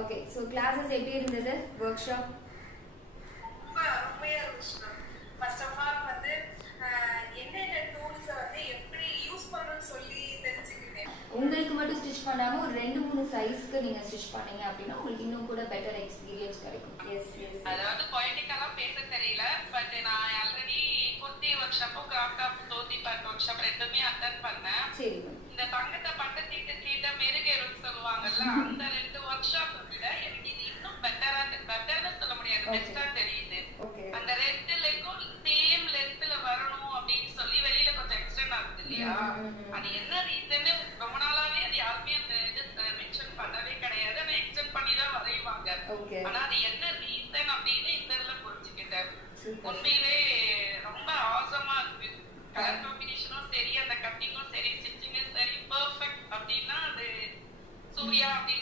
okay so classes எப்படி இருந்தது work shop ரொம்ப அருமையா இருந்துச்சு ஃபர்ஸ்ட் ஆஃப் ஆல் வந்து என்னென்ன டூல்ஸ் வந்து எப்படி யூஸ் பண்ணனும்னு சொல்லி தெரிஞ்சுக்கிட்டேன் உங்களுக்கு மட்டும் ஸ்டிட்ச் பண்ணாம ஒரு 2-3 சைஸ்க்கு நீங்க ஸ்டிட்ச் பண்ணீங்க அப்படினா உங்களுக்கு இன்னும் கூட பெட்டர் எக்ஸ்பீரியன்ஸ் கிடைக்கும் எஸ் எஸ் அதாவது பொலிட்டிக்கலா பேச தெரியல பட் நான் already kurti work craft top dhoti பேட் வொர்க் ஷாப் ரெண்டுமே அட்டெண்ட் பண்ணேன் சரி இந்த தங்கத்தை பட்ட தீட்ட மெருகேறுன்னு சொல்லுவாங்கல்ல அந்த ரெண்டு வொர்க் ஷாப் விட எனக்கு இது இன்னும் பெட்டர்னு சொல்ல முடியாது பெஸ்டா தெரியுது அந்த ரெண்டு லெக்கும் சேம் லென்த்ல வரணும் அப்படின்னு சொல்லி வெளியில கொஞ்சம் எக்ஸ்டெண்ட் ஆகுது இல்லையா அது என்ன ரீசன் ரொம்ப நாளாவே அது யாருமே அந்த இது மென்ஷன் பண்ணவே கிடையாது ஆனா எக்ஸ்டெண்ட் பண்ணி தான் வரைவாங்க ஆனா அது என்ன ரீசன் அப்படின்னு இந்த இதுல புரிஞ்சுக்கிட்டேன் உண்மையிலே ரொம்ப ஆசமா இருக்கு கலர் காம்பினேஷனும் சரி அந்த கட்டிங்கும் சரி ஸ்டிச்சிங்கும் சரி பெர்ஃபெக்ட் அப்படின்னா அது சூர்யா அப்படின்னு